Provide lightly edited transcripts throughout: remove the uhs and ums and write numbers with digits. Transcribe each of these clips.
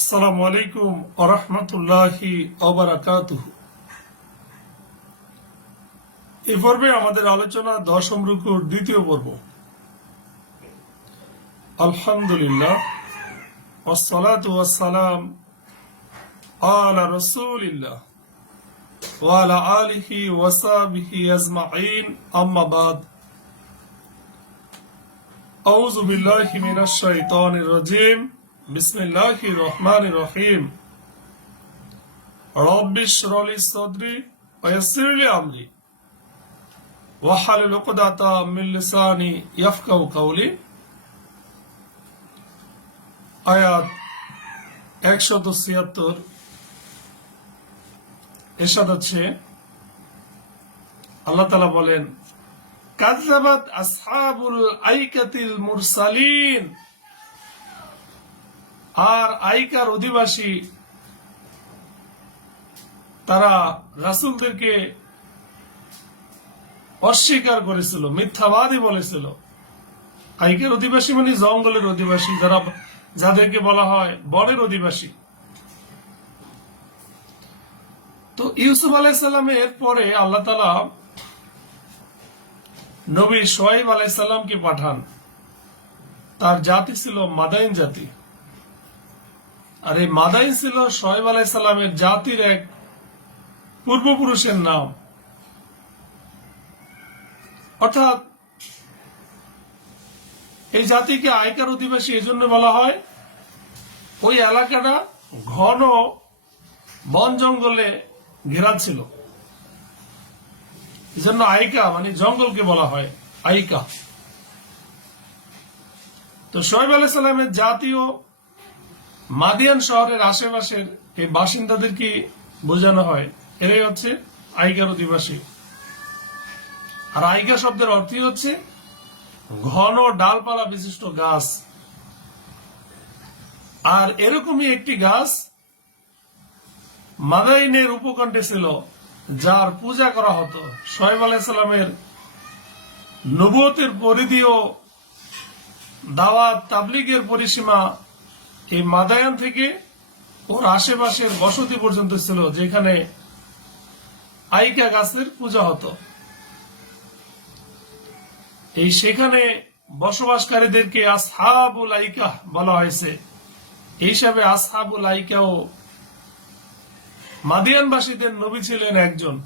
আসসালামু আলাইকুম ওয়া রাহমাতুল্লাহি ওয়া বারাকাতুহু। এই পর্বে আমাদের আলোচনা দশম রুকুর দ্বিতীয় পর্ব। আলহামদুলিল্লাহ ওয়াসসালাতু ওয়াসসালাম আলা রাসূলিল্লাহ ওয়া আলা আলিহি ওয়া সাহবিহি আজমাইন, আম্মা বাদ। আউযু বিল্লাহি মিনাশ শাইতানির রাজীম। বিসমিল্লাহির রহমানির রহিম। রব্বি ইশরাহ লি সাদরি ওয়া ইয়াসসির লি আমরি ওয়াহলুল উকদাতাম মিন লিসানি ইয়াফকাহু কাওলি। আয়াত 176। এরশাদ হচ্ছে, আল্লাহ তাআলা বলেন, কাযযাবাত আসহাবুল আইকাতিল মুরসালিন। আর আইকার অধিবাসী তারা রাসূলদেরকে অস্বীকার করেছিল, মিথ্যাবাদী বলেছিল। আইকার অধিবাসী মানে জঙ্গলের অধিবাসী, যাদেরকে বলা হয় বনের অধিবাসী। তো ইউসুফ আলাইহিস সালামের পরে আল্লাহ তাআলা নবী শুআয়ব আলাইহিস সালামকে পাঠান। তার জাতি ছিল মাদাইন জাতি। আর এই মাদাইন ছিল শুআয়ব আলাইহিস সালামের জাতির এক পূর্বপুরুষের নাম। অর্থাৎ এই জাতিকে আইকার অধিবাসী এজন্য বলা হয়, ওই এলাকাটা ঘন বন জঙ্গলে ঘেরা ছিল, এজন্য আইকা মানে জঙ্গলকে বলা হয় আইকা। তো শুআয়ব আলাইহিস সালামের জাতীয় মাদিয়ান শহরের আশেপাশের এই বাসিন্দাদেরকে বোঝানো হয়, এরাই হচ্ছে আইকার অধিবাসী। আর আইকা শব্দের অর্থই হচ্ছে ঘন ডালপালা বিশিষ্ট গাছ। আর এরকমই একটি গাছ মাদাইনের উপকণ্ঠে ছিল, যার পূজা করা হতো। শুআয়ব আলাইহিস সালামের নবুয়তের পরিধি ও দাওয়াত তাবলীগের পরিসীমা এই মাদায়ান থেকে ওর আশেপাশের বসতি পর্যন্ত ছিল, যেখানে আইকা গাছের পূজা হতো। এই সেখানে বসবাসকারীদেরকে আসহাবুল আইকা বলা হয়েছে। এই হিসাবে আসহাবুল আইকা ও মাদিয়ানবাসীদের নবী ছিলেন একজন,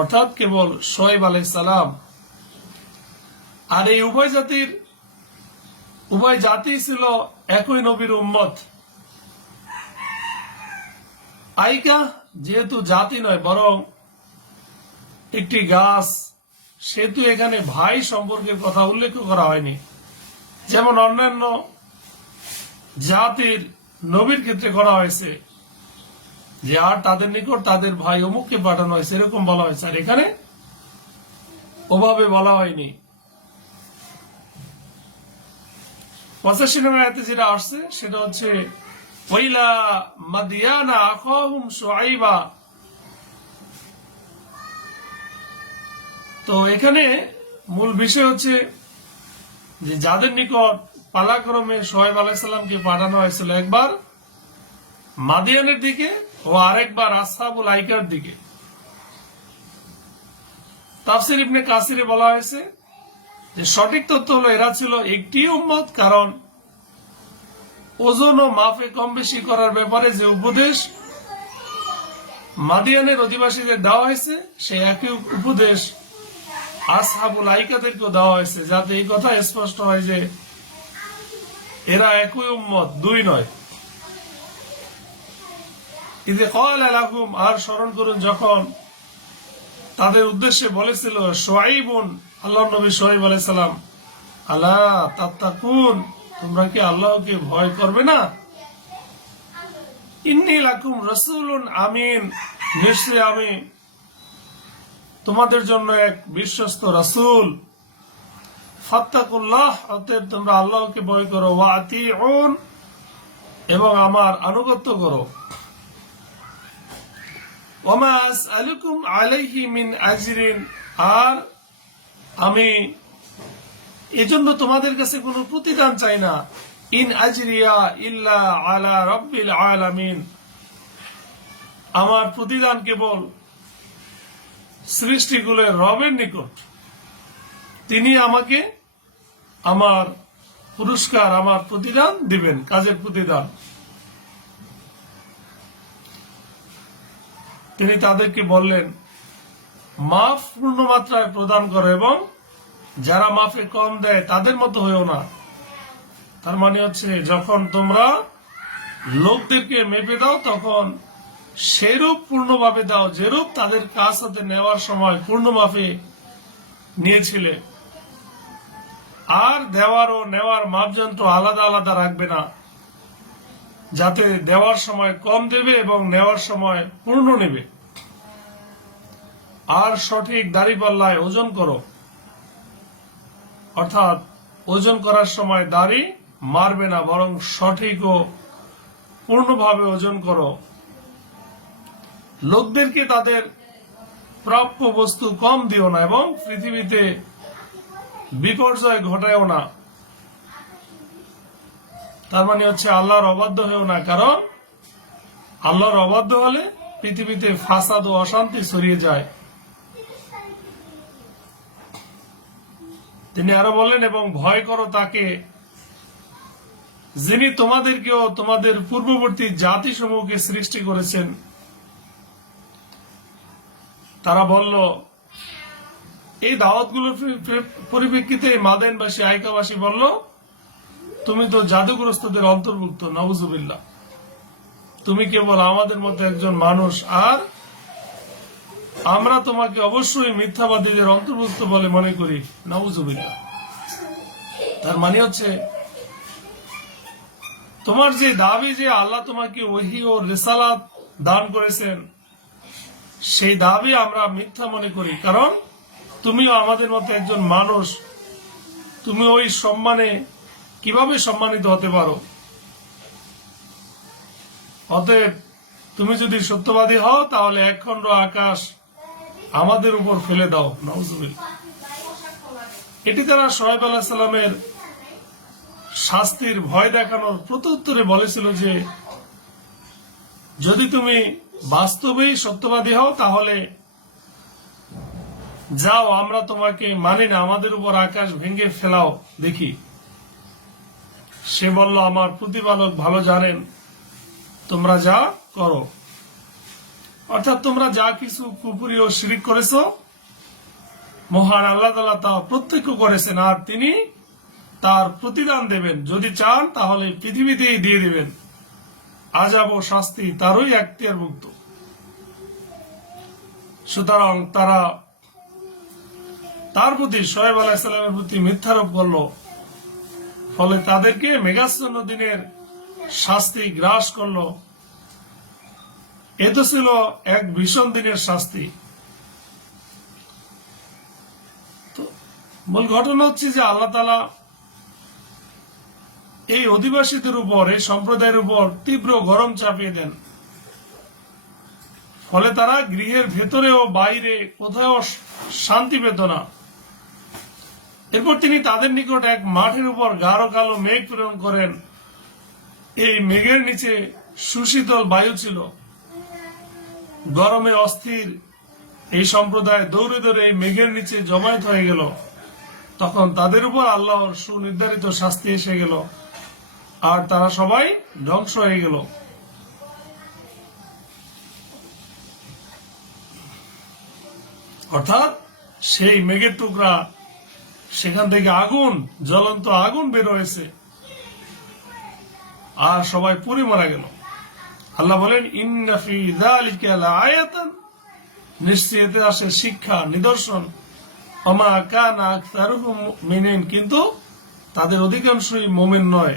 অর্থাৎ কেবল শুআয়ব আলাইহিস সালাম। আর এই উভয় জাতি ছিল একই নবীর উম্মত। আইকা যেহেতু জাতি নয় বরং একটি গাছ, সেহেতু এখানে ভাই সম্পর্কের কথা উল্লেখ করা হয়নি, যেমন অন্যান্য জাতির নবীর ক্ষেত্রে করা হয়েছে, যে আর তাদের নিকট তাদের ভাই অমুককে পাঠানো হয়েছে, এরকম বলা হয়েছে। আর এখানে ওভাবে বলা হয়নি। 85 নম্বর আয়াতে যেটা আসছে সেটা হচ্ছে, ওয়াইলা মাদিয়ানা আখাহুম শুআইবা। তো এখানে মূল বিষয় হচ্ছে যে যাদের নিকট পালাক্রমে শুআয়ব আলাইহিস সালামকে পাঠানো হয়েছিল, একবার মাদিয়ানের দিকে ও আরেকবার আসহাবুল আইকার দিকে। তাফসীর ইবনে কাসিরে বলা হয়েছে যে সঠিক তথ্য হলো এরা ছিল একটি উম্মত, কারণ ওজন ও মাপে কম বেশি করার ব্যাপারে যে উপদেশ মাদিয়ানের অধিবাসীদের দেওয়া হয়েছে, সেই একই উপদেশ আসহাবুল আইকাদেরকেও দেওয়া হয়েছে, যাতে এই কথা স্পষ্ট হয় যে এরা একই উম্মত, দুই নয়। ইযে ক্বালা লাহুম, আর স্মরণ করুন যখন তাদের উদ্দেশ্যে বলেছিল শুআইবুন, আল্লাহর নবী শুআয়ব আলাইহিস সালাম, আলা তাত্তাকুন, তোমরা কি আল্লাহকে ভয় করবে না? ইন্নী লাকুম রাসূলুন আমিন, নিশ্চয়ই আমি তোমাদের জন্য এক বিশ্বস্ত রাসূল। ফাত্তাকুল্লাহ, অতএব তোমরা আল্লাহকে ভয় করো। ওয়া আতিউন, এবং আমার আনুগত্য করো। ওমা আসআলুকুম আলাইহি মিন আজরিন, আর আমি এজন্য তোমাদের কাছে কোনো প্রতিদান চাই না। ইন আজরিয়া ইল্লা আলা রাব্বিল আলামিন, আমার প্রতিদান কেবল সৃষ্টিকুলের রবের নিকট, তিনি আমাকে আমার পুরস্কার, আমার প্রতিদান দিবেন, কাজের প্রতিদান। তিনি তাদেরকে বললেন, মাফ পূর্ণ মাত্রায় প্রদান করো এবং যারা মাফে কম দেয় তাদের মতো হয়েও না। তার মানে হচ্ছে, যখন তোমরা লোকদেরকে মেপে দাও তখন সেরূপ পূর্ণভাবে দাও যেরূপ তাদের কাছ হতে নেওয়ার সময় পূর্ণ মাপে নিয়েছিলে। আর দেওয়ার ও নেওয়ার মাপযন্ত্র আলাদা আলাদা রাখবে না, যাতে দেওয়ার সময় কম দেবে এবং নেওয়ার সময় পূর্ণ নেবে। আর সঠিক দাড়িপাল্লায় ওজন করো, অর্থাৎ ওজন করার সময় দাড়ি মারবে না, বরং সঠিক ও পূর্ণভাবে ওজন করো। লোকদেরকে তাদের প্রাপ্য বস্তু কম দিও না এবং পৃথিবীতে বিপর্যয় ঘটায়ও না। তার মানে হচ্ছে আল্লাহর অবাধ্য হয়েও না, কারণ আল্লাহর অবাধ্য হলে পৃথিবীতে ফাসাদ ও অশান্তি ছড়িয়ে যায়। তিনি আরো বললেন, এবং ভয় করো তাকে যিনি তোমাদেরকেও তোমাদের পূর্ববর্তী জাতিসমূহকে সৃষ্টি করেছেন। তারা বলল, এই দাওয়াতগুলোর পরিপ্রেক্ষিতে মাদেনবাসী, আইকাবাসী বলল, তুমি তো জাদুগ্রস্তদের অন্তর্ভুক্ত, নাউজুবিল্লাহ, তুমি কেবল আমাদের মতো একজন মানুষ, আর আমরা তোমাকে অবশ্যই মিথ্যাবাদীদের অন্তর্ভুক্ত বলে মনে করি, নাউজুবিল্লাহ। তার মানে হচ্ছে, তোমার যে দাবি যে আল্লাহ তোমাকে ওহী ও রিসালাত দান করেছেন, সেই দাবি আমরা মিথ্যা মনে করি, কারণ তুমিও আমাদের মতো একজন মানুষ, তুমি ওই সম্মানে কিভাবে সম্মানিত হতে পারো? অতএব তুমি যদি সত্যবাদী হও তাহলে একখণ্ড আকাশ আমাদের উপর ফেলে দাও, নাউজুবিল্লাহ। এটি তারা শোয়েব আলাইহিস সালামের শাস্তির ভয় দেখানোর প্রত্যুত্তরে বলেছিল যে, যদি তুমি বাস্তবেই সত্যবাদী হও তাহলে যাও, আমরা তোমাকে মানি না, আমাদের উপর আকাশ ভেঙে ফেলাও দেখি। সে বলল, আমার প্রতিপালক ভালো জানেন তোমরা যা করো। অর্থাৎ তোমরা যা কিছু কুফরি ও শিরক করেছো, মহান আল্লাহ তাআলা তা প্রত্যক্ষ করেছেন, আর তিনি তার প্রতিদান দেবেন। যদি চান তাহলে পৃথিবীতেই দিয়ে দিবেন। আযাব ও শাস্তি তারই এখতিয়ারভুক্ত। সুতরাং তারা তার প্রতি, শোয়েব আলাইহিস সালামের প্রতি মিথ্যারোপ করল, ফলে তাদেরকে মেঘাচ্ছন্ন দিনের শাস্তি গ্রাস করল। এ তো ছিল এক ভীষণ দিনের শাস্তি। তো মূল ঘটনা হচ্ছে যে, আল্লাহ তাআলা এই অধিবাসীদের উপর, এই সম্প্রদায়ের উপর তীব্র গরম চাপিয়ে দেন, ফলে তারা গৃহের ভেতরে ও বাইরে কোথাও শান্তি পেত না। এরপর তিনি তাদের নিকট এক মাঠের উপর গাঢ় কালো মেঘ প্রেরণ করেন। এই মেঘের নিচে সুশীতল বায়ু ছিল। গরমে অস্থির এই সম্প্রদায় দৌড়ে দৌড়ে এই মেঘের নিচে জমায়েত হয়ে গেল। তখন তাদের উপর আল্লাহর সুনির্ধারিত শাস্তি এসে গেল, আর তারা সবাই ধ্বংস হয়ে গেল। অর্থাৎ সেই মেঘের টুকরা, সেখান থেকে আগুন, জ্বলন্ত আগুন বের হয়েছে, আর সবাই পুড়ে মারা গেল। আল্লাহ বলেন, ইন্না ফি যালিকা লাআয়াতান, নিশ্চয়ই এতে আছে শিক্ষা, নিদর্শন। ওমা কানা আকসারুহুম মুমিনিন, কিন্তু তাদের অধিকাংশই মুমিন নয়।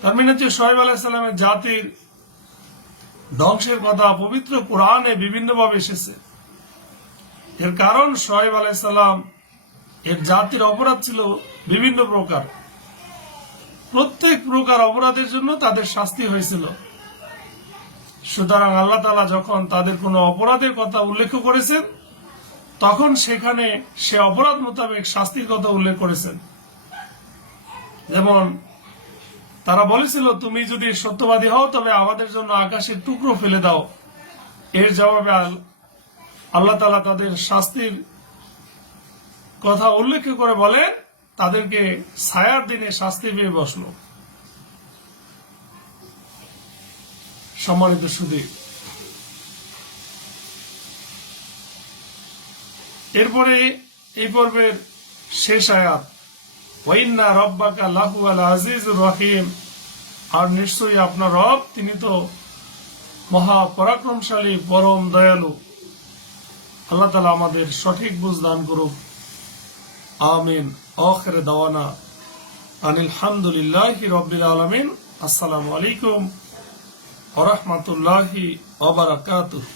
তার মানে হচ্ছে, শোয়েব আলাইহিস সালামের জাতির ধ্বংসের কথা পবিত্র কোরআনে বিভিন্নভাবে এসেছে। এর কারণ, শোয়েব আলাইহিস সালাম এর জাতির অপরাধ ছিল বিভিন্ন প্রকার। প্রত্যেক প্রকার অপরাধের জন্য তাদের শাস্তি হয়েছিল। সুতরাং আল্লাহ তাআলা যখন তাদের কোনো অপরাধের কথা উল্লেখ করেছেন, তখন সেখানে সে অপরাধ মোতাবেক শাস্তির কথা উল্লেখ করেছেন। যেমন তারা বলেছিল, তুমি যদি সত্যবাদী হও তবে আমাদের জন্য আকাশের টুকরো ফেলে দাও। এর জবাবে আল্লাহ তাআলা তাদের শাস্তির কথা উল্লেখ করে বলেন, তাদেরকে ছায়ার দিনে শাস্তি পেয়ে বসলো। সম্মানিত সুধী, এরপরে এই পর্বের শেষ আয়াত, ওয়াইন্না রব্বাকা লাহুয়াল আজিজুর রহিম, আর নিশ্চয়ই আপনার রব তিনি তো মহা পরাক্রমশালী পরম দয়ালু। আল্লাহ তাআলা আমাদের সঠিক বুঝ দান করুক। আমিন। আখির দাওয়ানা আনিল হামদুলিল্লাহি রাব্বিল আলামিন। আসসালামু আলাইকুম ওয়া রাহমাতুল্লাহি ওয়া বারাকাতুহু।